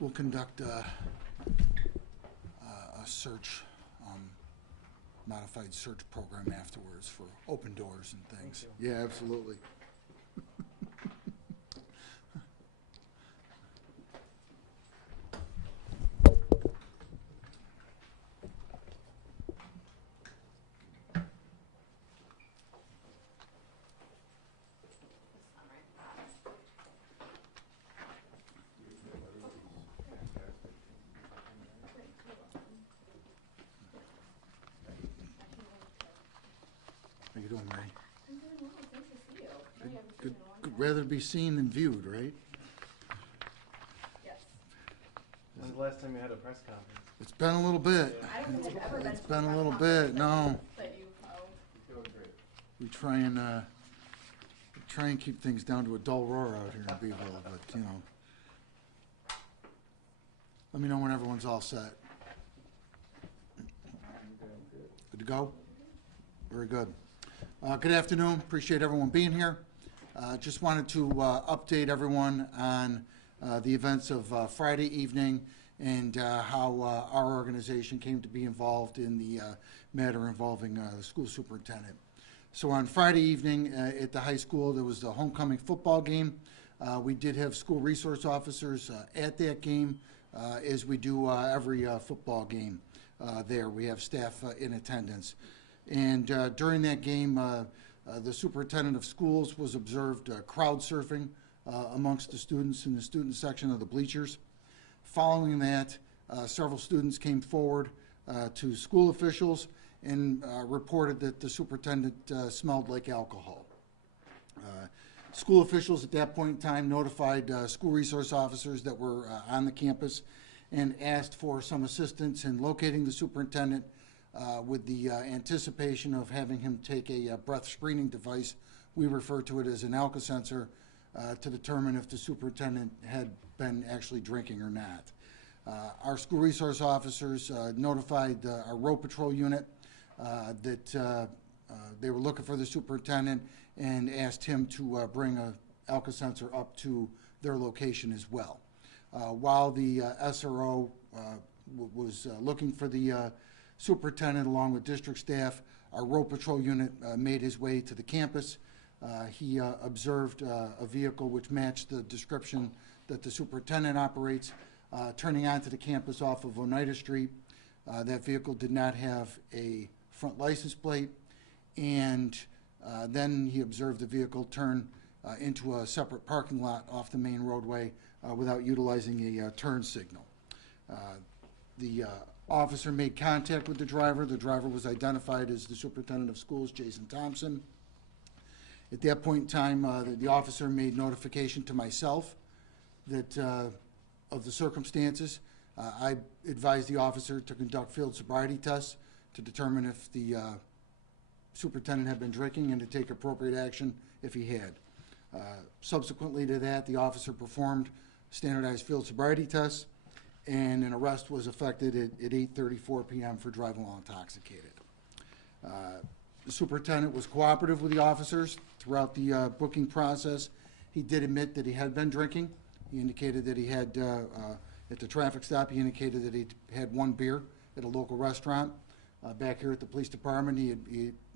we'll conduct a search, modified search program afterwards for open doors and things. Yeah, absolutely. How you doing, Ray? I'm doing well. It's nice to see you. I haven't seen Could, you in a long could time. rather be seen than viewed, right? Yes. When's the last time you had a press conference? It's been a little bit. I don't think I've ever been It's to been a press little conference bit, no. that you've held. You're doing great. We try and keep things down to a dull roar out here in Beeville, but, you know. Let me know when everyone's all set. Good to go? Very good. Good afternoon. Appreciate everyone being here. Just wanted to update everyone on the events of Friday evening and how our organization came to be involved in the matter involving the school superintendent. So on Friday evening at the high school, there was the homecoming football game. We did have school resource officers at that game, as we do every football game there. We have staff in attendance. And during that game, the superintendent of schools was observed crowd surfing amongst the students in the student section of the bleachers. Following that, several students came forward to school officials and reported that the superintendent smelled like alcohol. School officials at that point in time notified school resource officers that were on the campus and asked for some assistance in locating the superintendent with the anticipation of having him take a breath screening device. We refer to it as an Alka-Sensor to determine if the superintendent had been actually drinking or not. Our school resource officers notified our road patrol unit that they were looking for the superintendent and asked him to bring a Alka-Sensor up to their location as well. While the SRO was looking for the superintendent along with district staff, our road patrol unit made his way to the campus. He observed a vehicle which matched the description that the superintendent operates, turning onto the campus off of Oneida Street. That vehicle did not have a front license plate, and then he observed the vehicle turn into a separate parking lot off the main roadway without utilizing a turn signal. The officer made contact with the driver. The driver was identified as the superintendent of schools, Jason Thomson. At that point in time, the officer made notification to myself that of the circumstances. I advised the officer to conduct field sobriety tests to determine if the superintendent had been drinking and to take appropriate action if he had. Subsequently to that, the officer performed standardized field sobriety tests, and an arrest was effected at 8:34 p.m. for driving while intoxicated. The superintendent was cooperative with the officers throughout the booking process. He did admit that he had been drinking. He indicated that he had, at the traffic stop, he indicated that he had one beer at a local restaurant. Back here at the police department,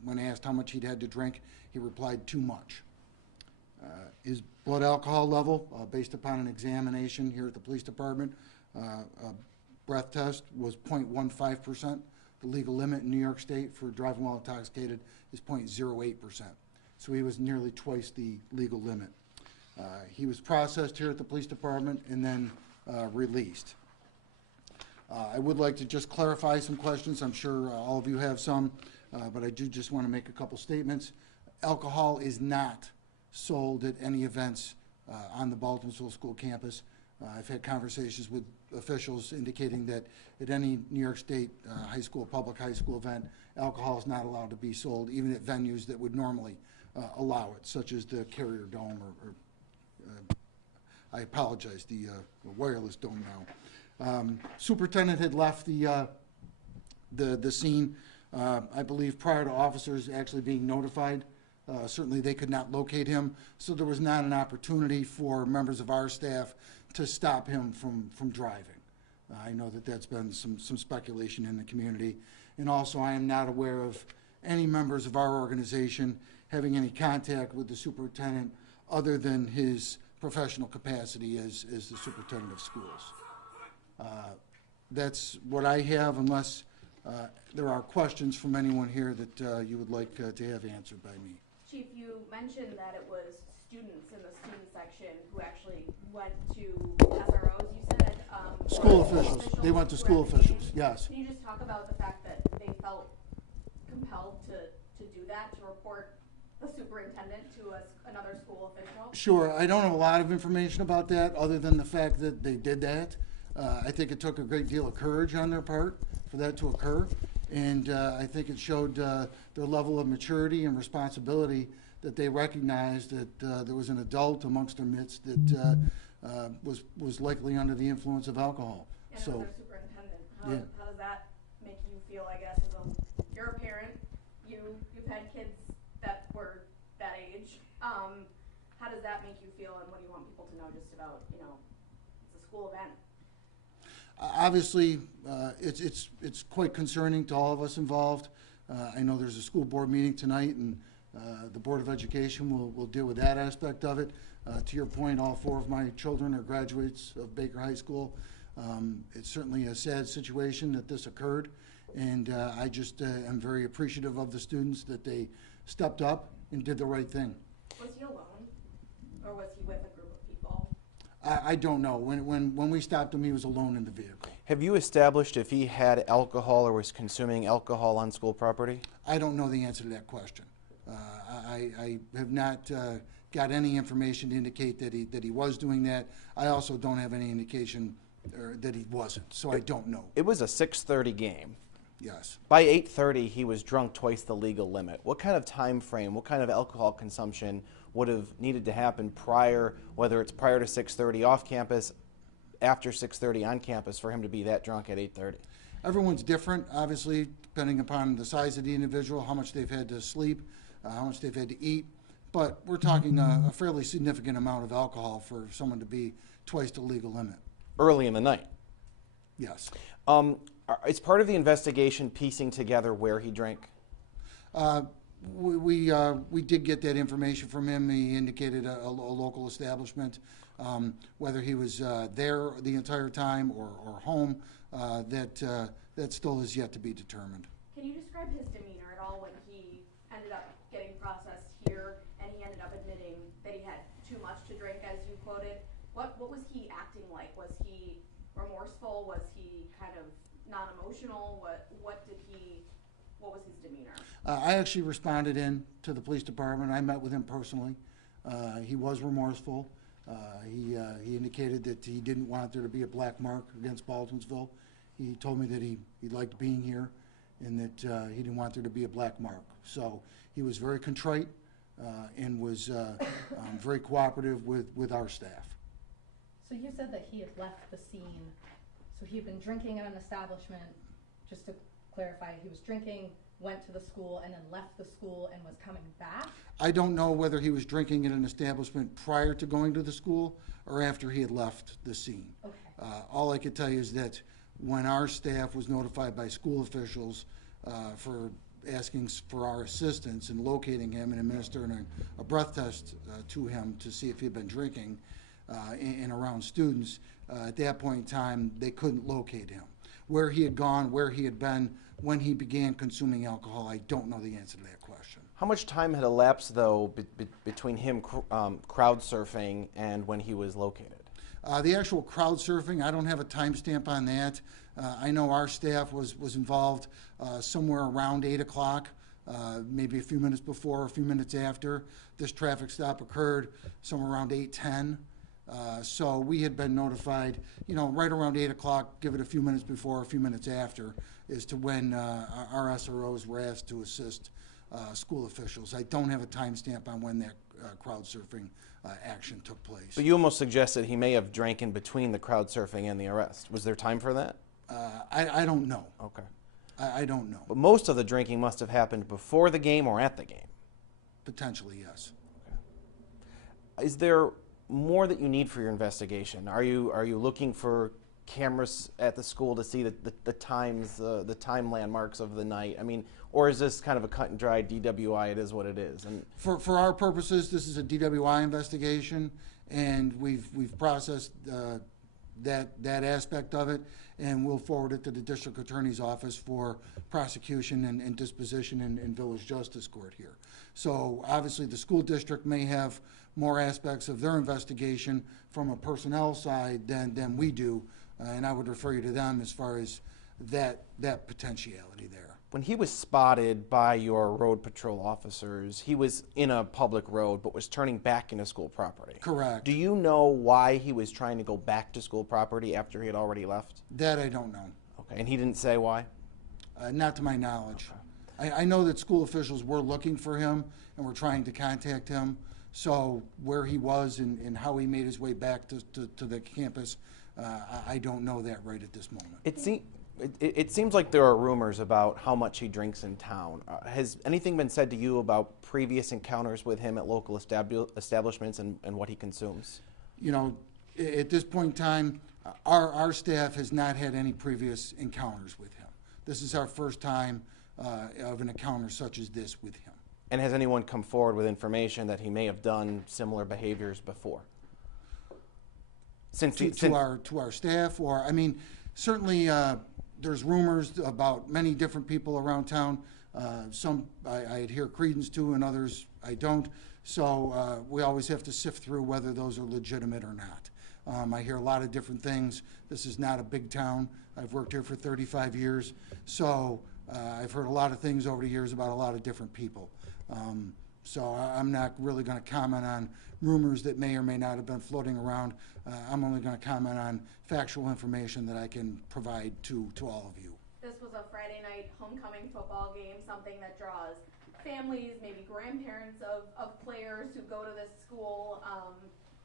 when asked how much he'd had to drink, he replied, too much. His blood alcohol level, based upon an examination here at the police department, a breath test was 0.15%. The legal limit in New York State for driving while intoxicated is 0.08%. So he was nearly twice the legal limit. He was processed here at the police department and then released. I would like to just clarify some questions. I'm sure all of you have some, but I do just want to make a couple statements. Alcohol is not sold at any events on the Baldwinsville School campus. I've had conversations with officials indicating that at any New York State public high school event, alcohol is not allowed to be sold, even at venues that would normally allow it, such as the Carrier Dome or I apologize, the Wireless Dome now. Superintendent had left the scene, I believe, prior to officers actually being notified. Certainly they could not locate him, so there was not an opportunity for members of our staff to stop him from driving. I know that that's been some speculation in the community. And also, I am not aware of any members of our organization having any contact with the superintendent other than his professional capacity as the superintendent of schools. That's what I have, unless there are questions from anyone here that you would like to have answered by me. Chief, you mentioned that it was students in the student section who actually went to SROs, you said? School or officials. They went to who school were at the game. officials, yes. Can you just talk about the fact that they felt compelled to do that, to report the superintendent to another school official? Sure. I don't have a lot of information about that, other than the fact that they did that. I think it took a great deal of courage on their part for that to occur. And I think it showed their level of maturity and responsibility, that they recognized that there was an adult amongst their midst that was likely under the influence of alcohol. And as So, their superintendent, yeah. how does that make you feel, I guess, you're a parent, you've had kids that were that age. How does that make you feel, and what do you want people to know just about, it's a school event? Obviously, it's quite concerning to all of us involved. I know there's a school board meeting tonight, and the Board of Education will deal with that aspect of it. To your point, all 4 of my children are graduates of Baker High School. It's certainly a sad situation that this occurred, and I just am very appreciative of the students that they stepped up and did the right thing. Was he alone, or was he with a group of people? I don't know. When we stopped him, he was alone in the vehicle. Have you established if he had alcohol or was consuming alcohol on school property? I don't know the answer to that question. I have not got any information to indicate that he was doing that. I also don't have any indication that he wasn't, so I don't know. It was a 6:30 game. Yes. By 8:30, he was drunk twice the legal limit. What kind of time frame, what kind of alcohol consumption would have needed to happen prior, whether it's prior to 6:30 off campus, after 6:30 on campus, for him to be that drunk at 8:30? Everyone's different, obviously, depending upon the size of the individual, how much they've had to sleep, how much they've had to eat. But we're talking a fairly significant amount of alcohol for someone to be twice the legal limit. Early in the night. Yes. Is part of the investigation piecing together where he drank? We did get that information from him. He indicated a local establishment. Whether he was there the entire time or home, that still is yet to be determined. Can you describe his demeanor at all when he ended up getting processed here and he ended up admitting that he had too much to drink, as you quoted? What was he acting like? Was he remorseful? Was he kind of non-emotional? What was his demeanor? I actually responded in to the police department. I met with him personally. He was remorseful. He indicated that he didn't want there to be a black mark against Baldwinsville. He told me that he liked being here and that he didn't want there to be a black mark. So he was very contrite and was very cooperative with our staff. So you said that he had left the scene. So he had been drinking at an establishment. Just to clarify, he was drinking, went to the school, and then left the school and was coming back? I don't know whether he was drinking at an establishment prior to going to the school or after he had left the scene. Okay. All I could tell you is that when our staff was notified by school officials for asking for our assistance in locating him and administering a breath test to him to see if he had been drinking and around students, at that point in time, they couldn't locate him. Where he had gone, where he had been, when he began consuming alcohol, I don't know the answer to that question. How much time had elapsed, though, between him crowd surfing and when he was located? The actual crowd surfing, I don't have a timestamp on that. I know our staff was involved somewhere around 8 o'clock, maybe a few minutes before, a few minutes after. This traffic stop occurred somewhere around 8:10. So we had been notified, right around 8 o'clock, give it a few minutes before, a few minutes after, as to when our SROs were asked to assist school officials. I don't have a timestamp on when that crowd surfing action took place. But you almost suggested he may have drank in between the crowd surfing and the arrest. Was there time for that? I don't know. Okay. I don't know. But most of the drinking must have happened before the game or at the game. Potentially, yes. Is there more that you need for your investigation? Are you looking for cameras at the school to see the times, the time landmarks of the night? I mean, or is this kind of a cut and dry DWI? It is what it is. And For our purposes, this is a DWI investigation, and we've processed that aspect of it, and we'll forward it to the district attorney's office for prosecution and disposition in village justice court here. So obviously the school district may have more aspects of their investigation from a personnel side than we do, and I would refer you to them as far as that potentiality there. when he was spotted by your road patrol officers, he was in a public road but was turning back into school property. Correct. Do you know why he was trying to go back to school property after he had already left? That I don't know. Okay, and he didn't say why? Not to my knowledge. I know that school officials were looking for him and were trying to contact him. So where he was and how he made his way back to the campus, I don't know that right at this moment. It seems like there are rumors about how much he drinks in town. Has anything been said to you about previous encounters with him at local establishments and what he consumes? You know, at this point in time, our staff has not had any previous encounters with him. This is our first time of an encounter such as this with him. And has anyone come forward with information that he may have done similar behaviors before? To our staff, or I mean, certainly there's rumors about many different people around town. Some I adhere credence to, and others I don't. So we always have to sift through whether those are legitimate or not. I hear a lot of different things. This is not a big town. I've worked here for 35 years, so I've heard a lot of things over the years about a lot of different people. So I'm not really going to comment on rumors that may or may not have been floating around. I'm only going to comment on factual information that I can provide to all of you. This was a Friday night homecoming football game, something that draws families, maybe grandparents of players who go to this school.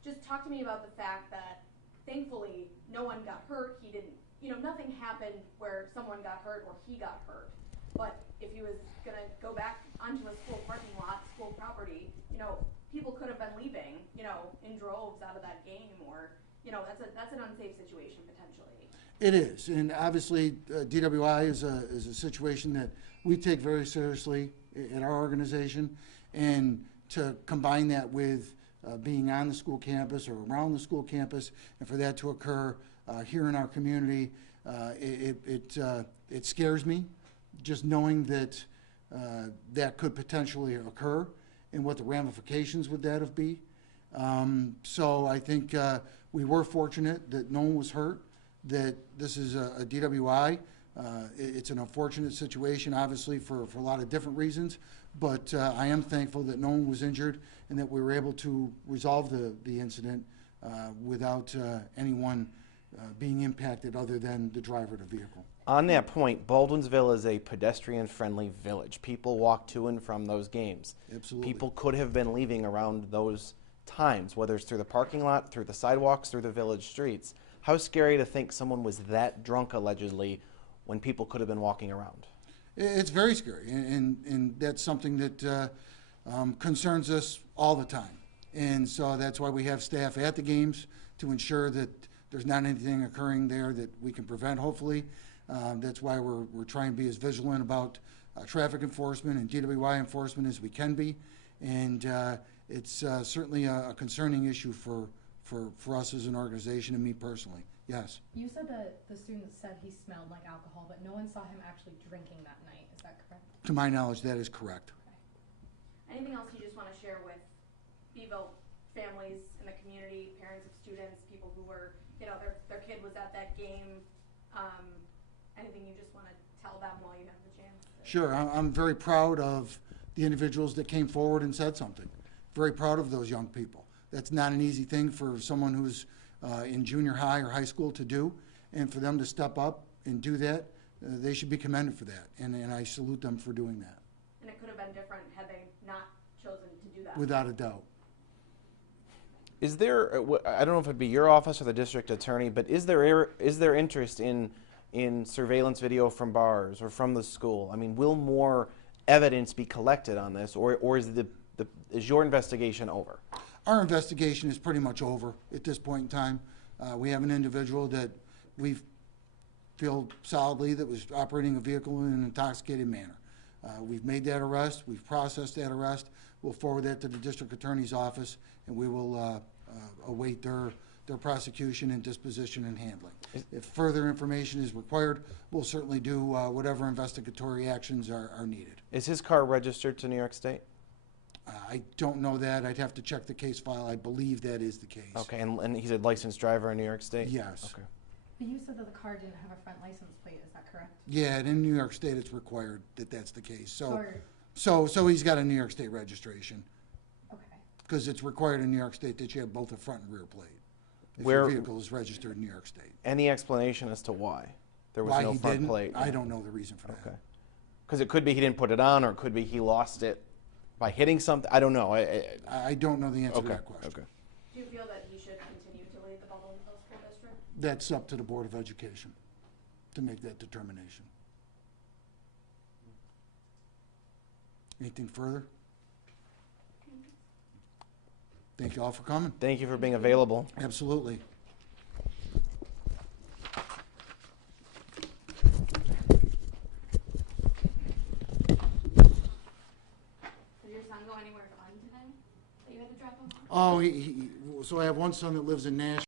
Just talk to me about the fact that thankfully no one got hurt. He didn't, nothing happened where someone got hurt or he got hurt. But if he was going to go back onto a school parking lot, school property, people could have been leaving, in droves out of that game, or, that's an unsafe situation potentially. It is, and obviously DWI is a situation that we take very seriously in our organization, and to combine that with being on the school campus or around the school campus, and for that to occur here in our community, it scares me, just knowing that that could potentially occur and what the ramifications would that be. So I think we were fortunate that no one was hurt, that this is a DWI. It's an unfortunate situation, obviously, for a lot of different reasons, but I am thankful that no one was injured and that we were able to resolve the incident without anyone being impacted other than the driver of the vehicle. On that point, Baldwinsville is a pedestrian-friendly village. People walk to and from those games. Absolutely. People could have been leaving around those times, whether it's through the parking lot, through the sidewalks, through the village streets. How scary to think someone was that drunk, allegedly, when people could have been walking around. It's very scary, and that's something that concerns us all the time. And so that's why we have staff at the games to ensure that there's not anything occurring there that we can prevent, hopefully. That's why we're trying to be as vigilant about traffic enforcement and DWI enforcement as we can be. And it's certainly a concerning issue for us as an organization and me personally. Yes. You said that the students said he smelled like alcohol, but no one saw him actually drinking that night. Is that correct? To my knowledge, that is correct. Okay. Anything else you just want to share with Beeville families in the community, parents of students, people who were, their kid was at that game? Anything you just want to tell them while you have the chance? Sure. I'm very proud of the individuals that came forward and said something. Very proud of those young people. That's not an easy thing for someone who's in junior high or high school to do, and for them to step up and do that, they should be commended for that, and I salute them for doing that. And it could have been different had they not chosen to do that. Without a doubt. Is there, I don't know if it'd be your office or the district attorney, but is there interest in surveillance video from bars or from the school? I mean, will more evidence be collected on this, or is your investigation over? Our investigation is pretty much over at this point in time. We have an individual that we feel solidly that was operating a vehicle in an intoxicated manner. We've made that arrest. We've processed that arrest. We'll forward that to the district attorney's office, and we will await their prosecution and disposition and handling. If further information is required, we'll certainly do whatever investigatory actions are needed. Is his car registered to New York State? I don't know that. I'd have to check the case file. I believe that is the case. Okay, and he's a licensed driver in New York State? Yes. Okay. But you said that the car didn't have a front license plate, is that correct? Yeah, and in New York State, it's required that that's the case. Or, So he's got a New York State registration, okay. because it's required in New York State that you have both a front and rear plate. If Where- your vehicle is registered in New York State. Any explanation as to why there was Why no he front didn't, plate? I don't know the reason for that. Okay. Because it could be he didn't put it on, or it could be he lost it by hitting something. I don't know. I don't know the answer to Okay. that question. Okay. Do you feel that he should continue to lead the Baldwinsville School District? That's up to the Board of Education to make that determination. Anything further? Thank you all for coming. Thank you for being available. Absolutely. Did your son go anywhere fun today that you had to drop him off? Oh, so I have one son that lives in Nashville.